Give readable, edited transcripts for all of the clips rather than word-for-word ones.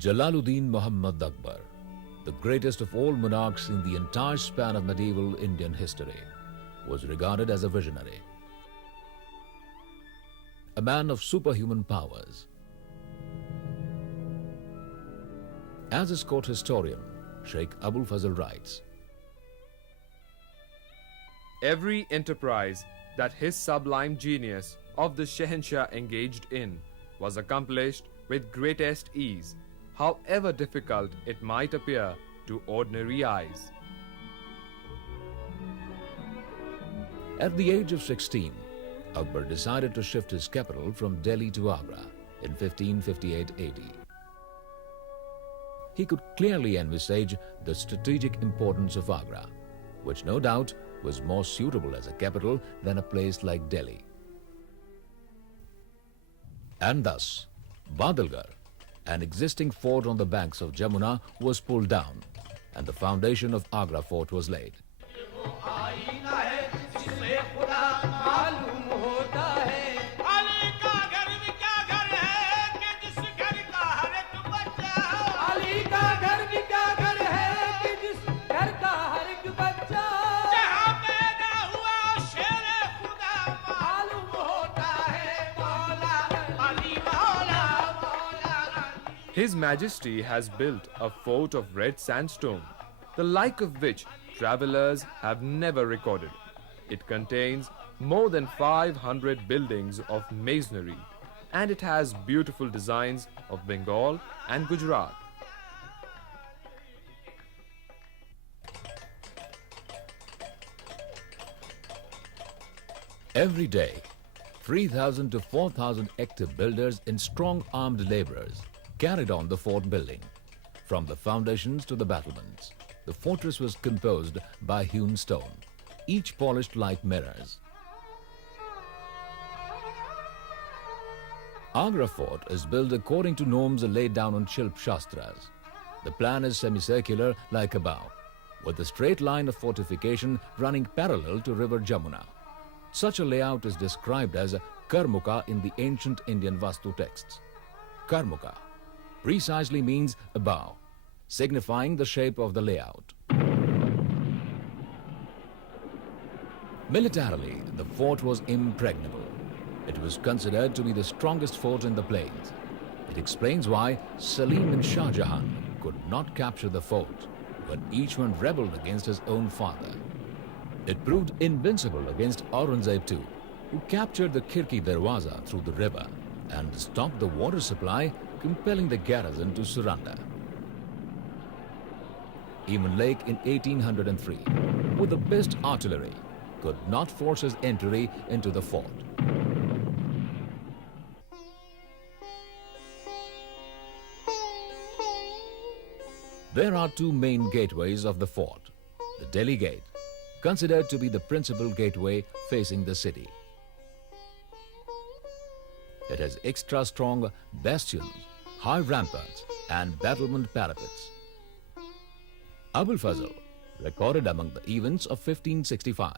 Jalaluddin Muhammad Akbar, the greatest of all monarchs in the entire span of medieval Indian history, was regarded as a visionary. A man of superhuman powers. As his court historian, Sheikh Abul Fazl writes, every enterprise that his sublime genius of the Shehenshah engaged in was accomplished with greatest ease, however difficult it might appear to ordinary eyes. At the age of 16, Akbar decided to shift his capital from Delhi to Agra in 1558 AD. He could clearly envisage the strategic importance of Agra, which no doubt was more suitable as a capital than a place like Delhi. And thus, Badalgarh, an existing fort on the banks of Jamuna, was pulled down and the foundation of Agra fort was laid. His Majesty has built a fort of red sandstone, the like of which travelers have never recorded. It contains more than 500 buildings of masonry, and it has beautiful designs of Bengal and Gujarat. Every day, 3,000 to 4,000 active builders and strong armed laborers carried on the fort building. From the foundations to the battlements, the fortress was composed by hewn stone, each polished like mirrors. Agra fort is built according to norms laid down on Shilp Shastras. The plan is semicircular like a bow, with a straight line of fortification running parallel to river Jamuna. Such a layout is described as Karmuka in the ancient Indian Vastu texts. Karmuka precisely means a bow, signifying the shape of the layout. Militarily, the fort was impregnable. It was considered to be the strongest fort in the plains. It explains why Salim and Shah Jahan could not capture the fort when each one rebelled against his own father. It proved invincible against Aurangzeb too, who captured the Khirki Darwaza through the river and stopped the water supply, compelling the garrison to surrender. Even Lake in 1803, with the best artillery, could not force his entry into the fort. There are two main gateways of the fort. The Delhi Gate, considered to be the principal gateway facing the city. It has extra strong bastions, high ramparts and battlement parapets. Abul Fazl recorded among the events of 1565.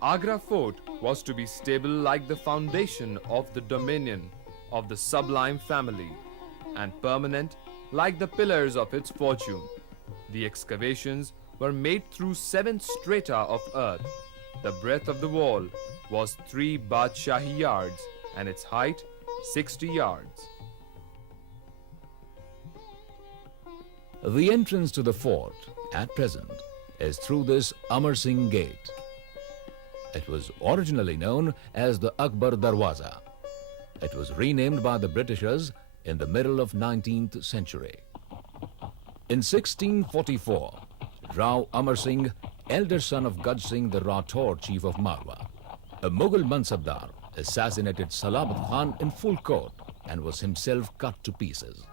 Agra fort was to be stable like the foundation of the dominion of the sublime family, and permanent like the pillars of its fortune. The excavations were made through 7 strata of earth. The breadth of the wall was 3 Badshahi yards and its height 60 yards. The entrance to the fort at present is through this Amar Singh Gate. It was originally known as the Akbar Darwaza. It was renamed by the Britishers in the middle of 19th century. In 1644, Rao Amar Singh, elder son of Gaj Singh the Rathore chief of Marwa, a Mughal Mansabdar, assassinated Salabat Khan in full court and was himself cut to pieces.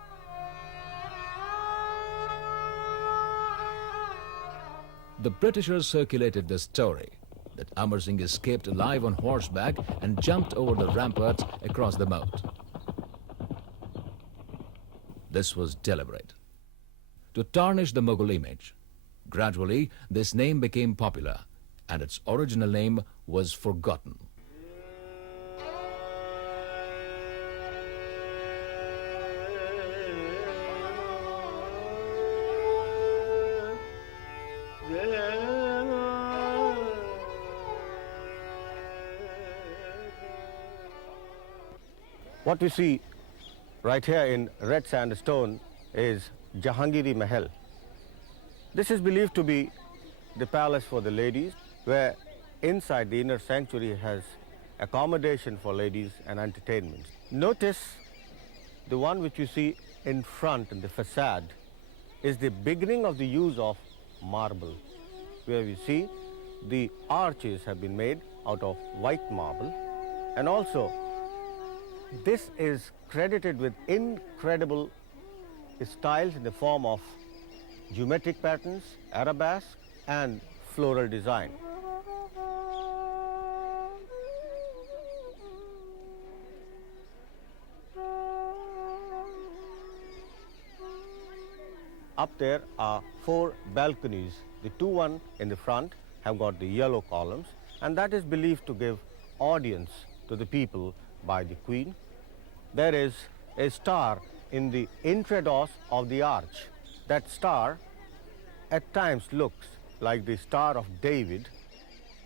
The Britishers circulated the story that Amar Singh escaped alive on horseback and jumped over the ramparts across the moat. This was deliberate, to tarnish the Mughal image. Gradually, this name became popular and its original name was forgotten. What we see right here in red sandstone is Jahangiri Mahal. This is believed to be the palace for the ladies, where inside the inner sanctuary has accommodation for ladies and entertainment. Notice the one which you see in front in the facade is the beginning of the use of marble, where we see the arches have been made out of white marble, and also this is credited with incredible styles in the form of geometric patterns, arabesque and floral design. Up there are 4 balconies. The 2 in the front have got the yellow columns, and that is believed to give audience to the people by the Queen. There is a star in the intrados of the arch. That star at times looks like the Star of David,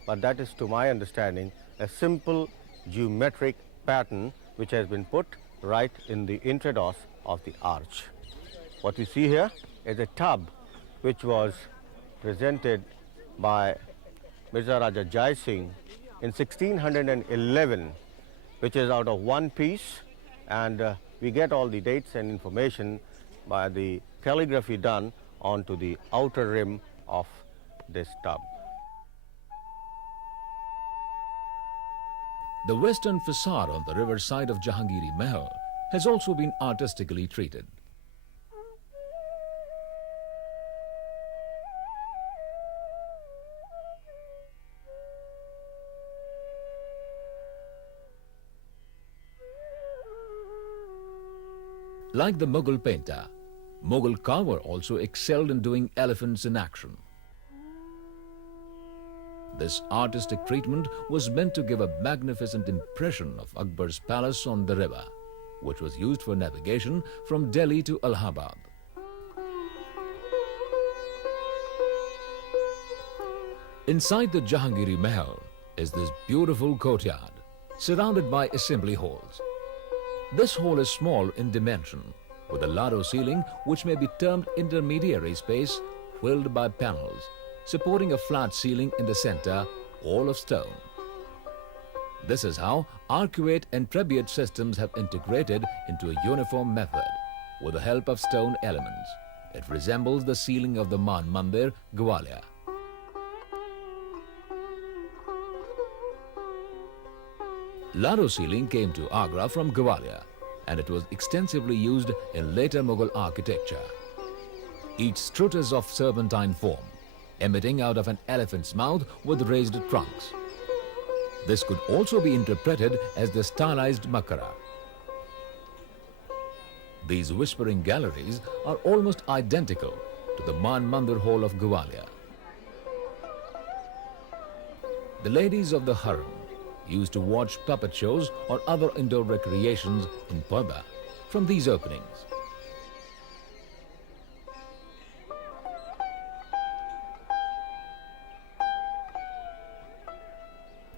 but that is, to my understanding, a simple geometric pattern which has been put right in the intrados of the arch. What we see here is a tub which was presented by Mirza Raja Jai Singh in 1611, which is out of one piece, and we get all the dates and information by the calligraphy done onto the outer rim of this tub. The western facade on the riverside of Jahangiri Mahal has also been artistically treated. Like the Mughal painter, Mughal carver also excelled in doing elephants in action. This artistic treatment was meant to give a magnificent impression of Akbar's palace on the river, which was used for navigation from Delhi to Allahabad. Inside the Jahangiri Mahal is this beautiful courtyard, surrounded by assembly halls. This hall is small in dimension, with a lado ceiling which may be termed intermediary space, filled by panels, supporting a flat ceiling in the center, all of stone. This is how arcuate and trebuchet systems have integrated into a uniform method with the help of stone elements. It resembles the ceiling of the Man Mandir, Gwalior. Lado ceiling came to Agra from Gwalior, and it was extensively used in later Mughal architecture. Each strut is of serpentine form, emitting out of an elephant's mouth with raised trunks. This could also be interpreted as the stylized makara. These whispering galleries are almost identical to the Man Mandir Hall of Gwalior. The ladies of the harem used to watch puppet shows or other indoor recreations in Parda from these openings.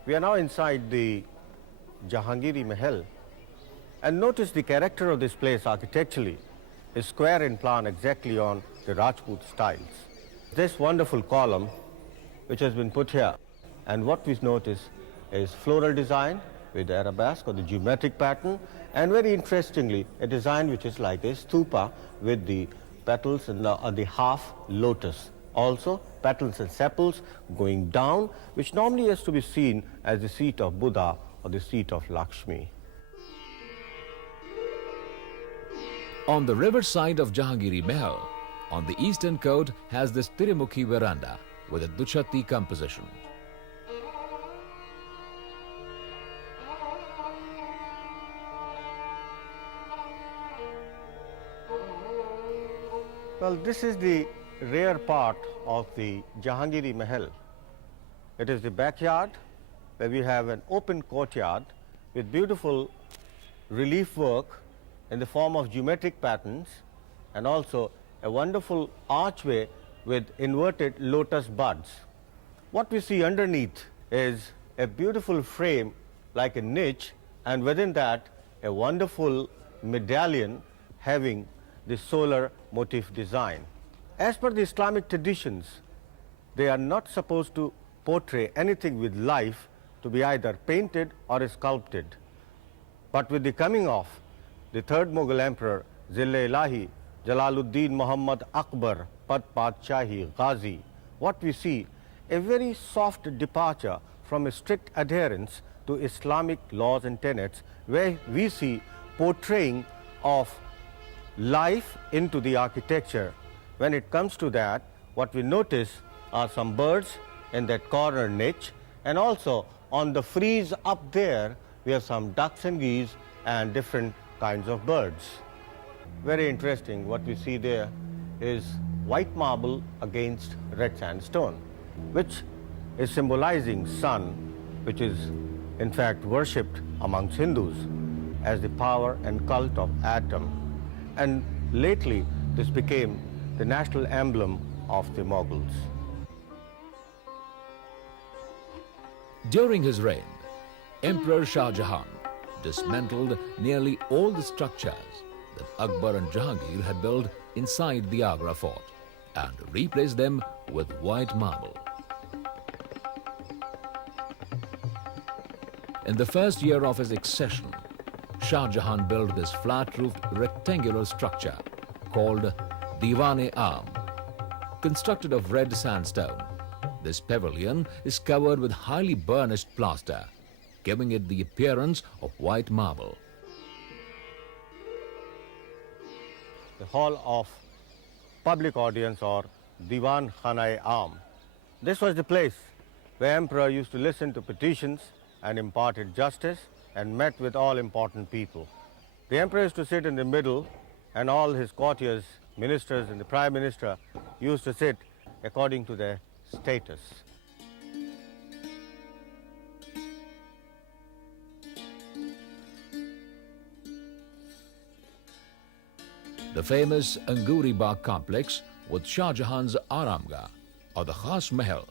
We are now inside the Jahangiri Mahal, and notice the character of this place architecturally is square in plan, exactly on the Rajput styles. This wonderful column which has been put here, and what we notice is floral design with arabesque or the geometric pattern, and very interestingly a design which is like a stupa with the petals and the half lotus. Also petals and sepals going down, which normally has to be seen as the seat of Buddha or the seat of Lakshmi. On the riverside of Jahangiri Mahal, on the eastern court has this Tirumukhi veranda with a Duchatti composition. Well, this is the rear part of the Jahangiri Mahal. It is the backyard where we have an open courtyard with beautiful relief work in the form of geometric patterns, and also a wonderful archway with inverted lotus buds. What we see underneath is a beautiful frame like a niche, and within that a wonderful medallion having the solar motif design. As per the Islamic traditions, they are not supposed to portray anything with life to be either painted or sculpted. But with the coming of the third Mughal emperor, Zil-e-Ilahi Jalaluddin Muhammad Akbar Pad Padshahi Ghazi, what we see a very soft departure from a strict adherence to Islamic laws and tenets, where we see portraying of life into the architecture. When it comes to that, what we notice are some birds in that corner niche, and also on the frieze up there we have some ducks and geese and different kinds of birds. Very interesting. What we see there is white marble against red sandstone, which is symbolizing sun, which is in fact worshipped amongst Hindus as the power and cult of atom. And lately this became the national emblem of the Mughals. During his reign, Emperor Shah Jahan dismantled nearly all the structures that Akbar and Jahangir had built inside the Agra fort and replaced them with white marble. In the first year of his accession, Shah Jahan built this flat-roofed rectangular structure called Diwan-e-Aam. Constructed of red sandstone, this pavilion is covered with highly burnished plaster, giving it the appearance of white marble. The hall of public audience, or Diwan Khana-e-Aam. This was the place where emperor used to listen to petitions and imparted justice and met with all important people. The emperor used to sit in the middle, and all his courtiers, ministers and the prime minister used to sit according to their status. The famous Anguri Bagh complex with Shah Jahan's Aramgah, or the Khas Mahal,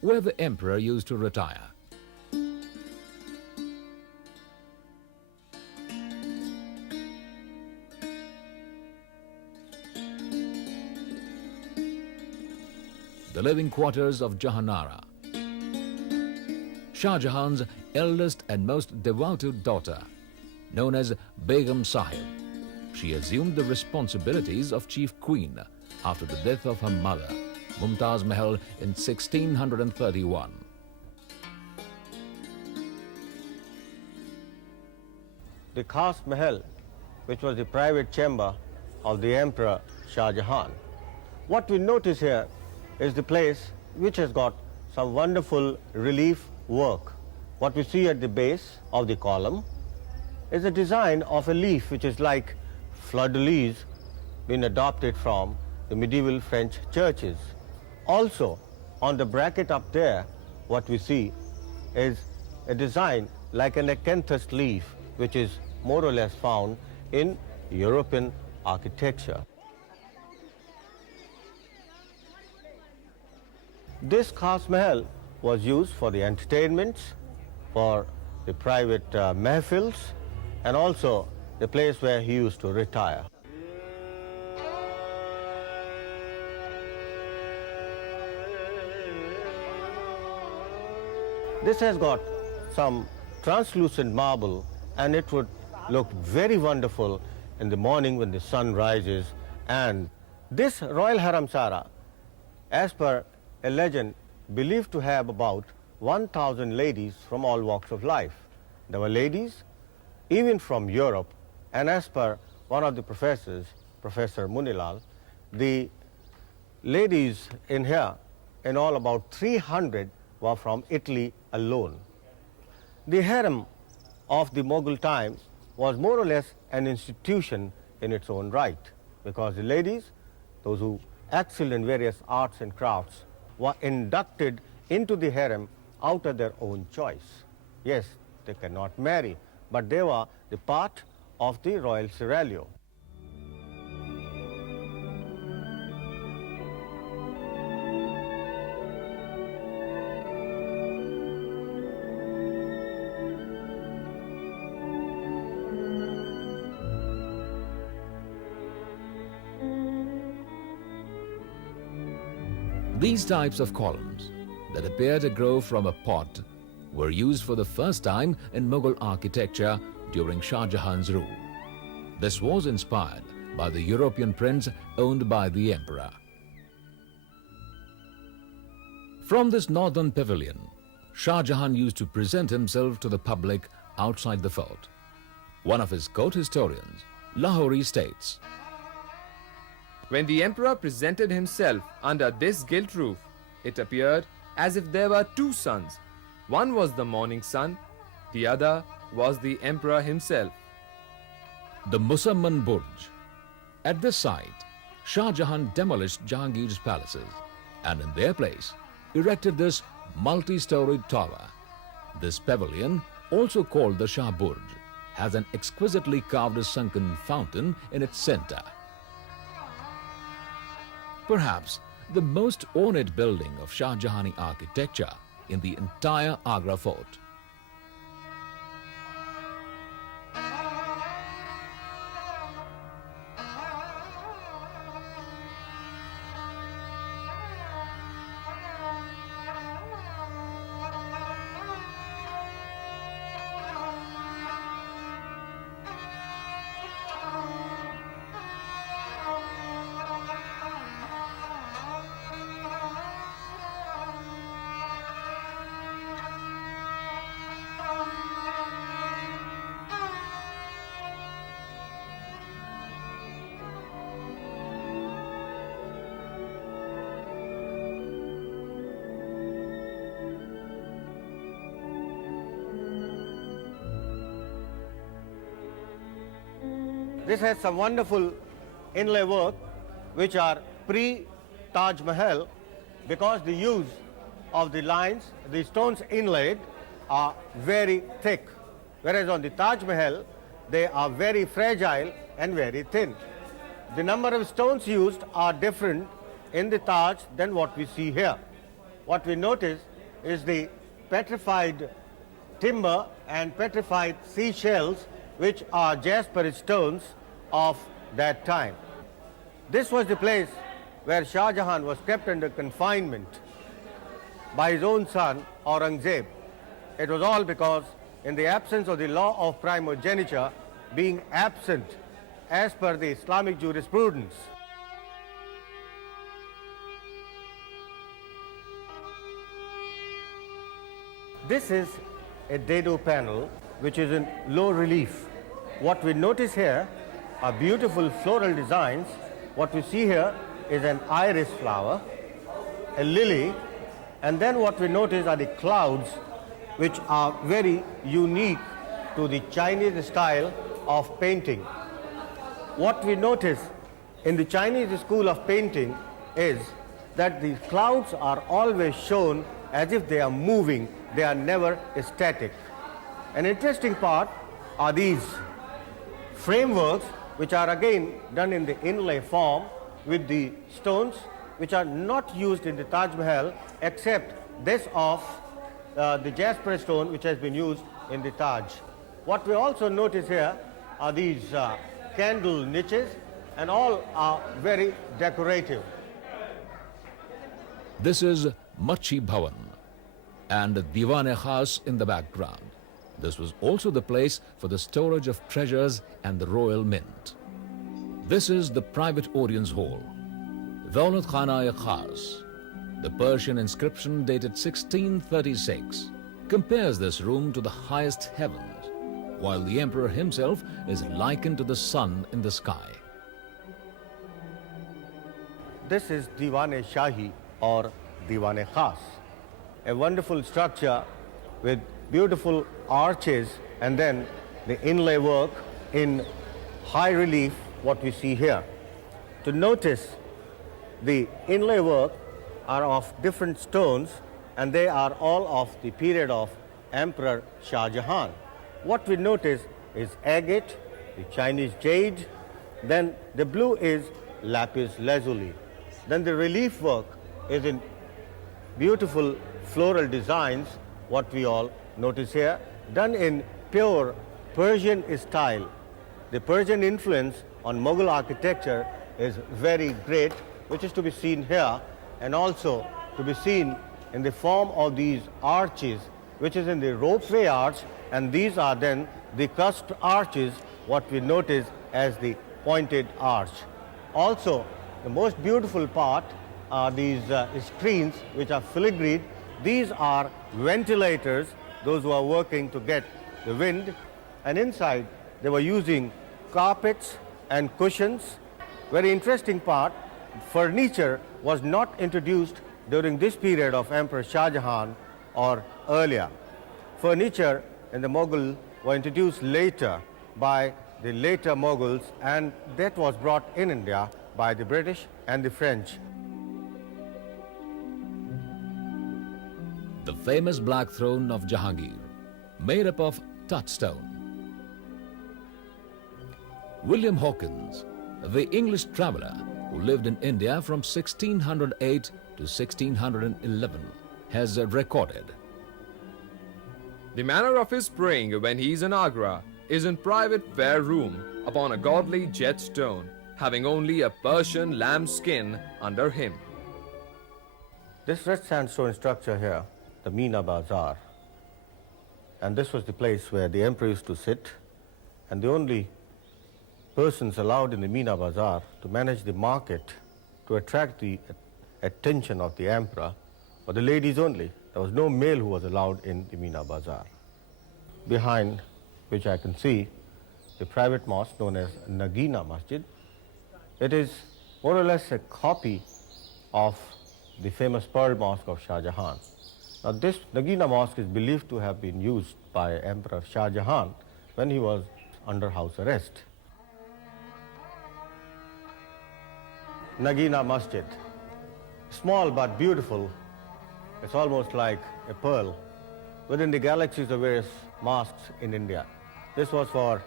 where the emperor used to retire. The living quarters of Jahanara, Shah Jahan's eldest and most devoted daughter, known as Begum Sahib. She assumed the responsibilities of chief queen after the death of her mother, Mumtaz Mahal, in 1631. The Khas Mahal, which was the private chamber of the Emperor Shah Jahan. What we notice here is the place which has got some wonderful relief work. What we see at the base of the column is a design of a leaf which is like fleur-de-lis, been adopted from the medieval French churches. Also, on the bracket up there, what we see is a design like an acanthus leaf, which is more or less found in European architecture. This Khas Mahal was used for the entertainments, for the private mehfils, and also the place where he used to retire. This has got some translucent marble, and it would look very wonderful in the morning when the sun rises. And this royal haramsara, as per a legend, believed to have about 1,000 ladies from all walks of life. There were ladies even from Europe, and as per one of the professors, Professor Munilal, the ladies in here, in all about 300, were from Italy alone. The harem of the Mughal time was more or less an institution in its own right, because the ladies, those who excelled in various arts and crafts, were inducted into the harem out of their own choice. Yes, they cannot marry, but they were the part of the royal seraglio. These types of columns that appear to grow from a pot were used for the first time in Mughal architecture during Shah Jahan's rule. This was inspired by the European prints owned by the emperor. From this northern pavilion, Shah Jahan used to present himself to the public outside the fort. One of his court historians, Lahori, states, When the emperor presented himself under this gilt roof, it appeared as if there were two suns. One was the morning sun, the other was the emperor himself. the Musamman Burj. At this site, Shah Jahan demolished Jahangir's palaces and in their place erected this multi-storied tower. This pavilion, also called the Shah Burj, has an exquisitely carved sunken fountain in its center. Perhaps the most ornate building of Shah Jahani architecture in the entire Agra fort. This has some wonderful inlay work which are pre-Taj Mahal, because the use of the lines, the stones inlaid are very thick, whereas on the Taj Mahal they are very fragile and very thin. The number of stones used are different in the Taj than what we see here. What we notice is the petrified timber and petrified seashells, which are jasper stones of that time. This was the place where Shah Jahan was kept under confinement by his own son Aurangzeb. It was all because in the absence of the law of primogeniture being absent as per the Islamic jurisprudence. This is a dado panel which is in low relief. What we notice here are beautiful floral designs. What we see here is an iris flower, a lily, and then what we notice are the clouds, which are very unique to the Chinese style of painting. What we notice in the Chinese school of painting is that the clouds are always shown as if they are moving, they are never static. An interesting part are these frameworks, which are again done in the inlay form with the stones, which are not used in the Taj Mahal except this of the jasper stone, which has been used in the Taj. What we also notice here are these candle niches, and all are very decorative. This is Machi Bhavan and Diwan-e-Khas in the background. This was also the place for the storage of treasures and the royal mint. This is the private audience hall, Dawlat Khana-e-Khas. The Persian inscription dated 1636 compares this room to the highest heavens, while the emperor himself is likened to the sun in the sky. This is Diwan-e-Shahi or Diwan-e-Khas, a wonderful structure with beautiful arches and then the inlay work in high relief, what we see here. To notice, the inlay work are of different stones and they are all of the period of Emperor Shah Jahan. What we notice is agate, the Chinese jade, then the blue is lapis lazuli. Then the relief work is in beautiful floral designs, what we all notice here, done in pure Persian style. The Persian influence on Mughal architecture is very great, which is to be seen here and also to be seen in the form of these arches, which is in the ropeway arch, and these are then the cusped arches, what we notice as the pointed arch. Also, the most beautiful part are these screens which are filigreed. These are ventilators, those who are working to get the wind, and inside they were using carpets and cushions. Very interesting part, furniture was not introduced during this period of Emperor Shah Jahan or earlier. Furniture in the Mughal were introduced later by the later Mughals, and that was brought in India by the British and the French. The famous Black Throne of Jahangir, made up of touchstone. William Hawkins, the English traveller who lived in India from 1608 to 1611, has recorded. The manner of his praying when he is in Agra is in private fair room upon a godly jet stone, having only a Persian lamb skin under him. This red sandstone structure here, the Meena Bazaar, and this was the place where the emperor used to sit, and the only persons allowed in the Meena Bazaar to manage the market to attract the attention of the emperor were the ladies only. There was no male who was allowed in the Meena Bazaar. Behind which I can see the private mosque known as Nagina Masjid. It is more or less a copy of the famous Pearl Mosque of Shah Jahan. Now this Nagina Mosque is believed to have been used by Emperor Shah Jahan when he was under house arrest. Nagina Masjid, small but beautiful. It's almost like a pearl within the galaxies of various mosques in India. This was for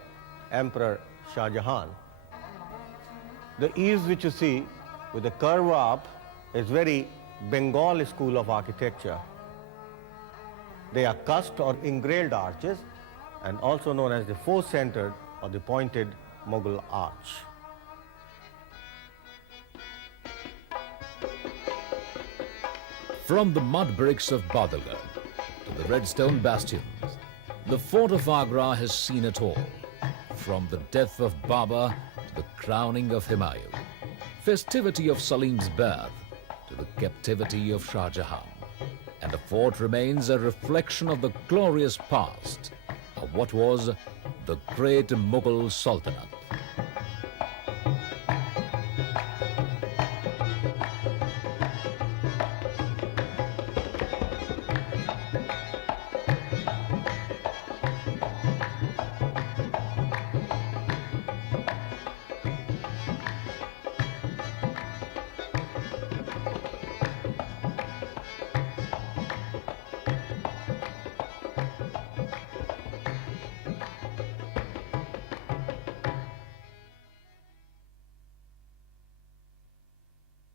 Emperor Shah Jahan. The eaves which you see with the curve up is very Bengal school of architecture. They are cusped or engrailed arches and also known as the four-centered or the pointed Mughal arch. From the mud bricks of Badalgarh to the red stone bastions, the fort of Agra has seen it all. From the death of Babur to the crowning of Humayun, festivity of Salim's birth to the captivity of Shah Jahan. And the fort remains a reflection of the glorious past of what was the great Mughal Sultanate.